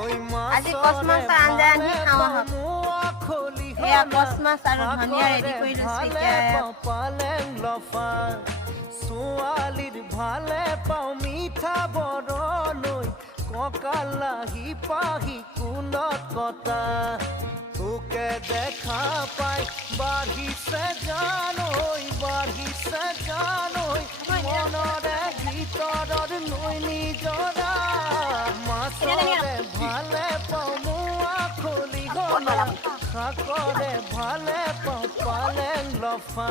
আজি কচ মাছৰ আঞ্জা আনি খাওঁ আহক এয়া কচ মাছ আৰু ধনিয়া ৰেডি কৰি লৈছোঁ এতিয়া পালেং লফা ছোৱালীৰ ভালে পাওঁ মিঠা বৰণৈ কঁকালাহি পাহি কুণ্ডত কটা তোকে দেখা পাই বাঢ়িছে জানৈ মনৰে ভিতৰৰ নৈ নিজৰা মাছৰে ভালে পাওঁ মোৱা খলিহনা শাকৰে ভালে পাওঁ পালেং লফা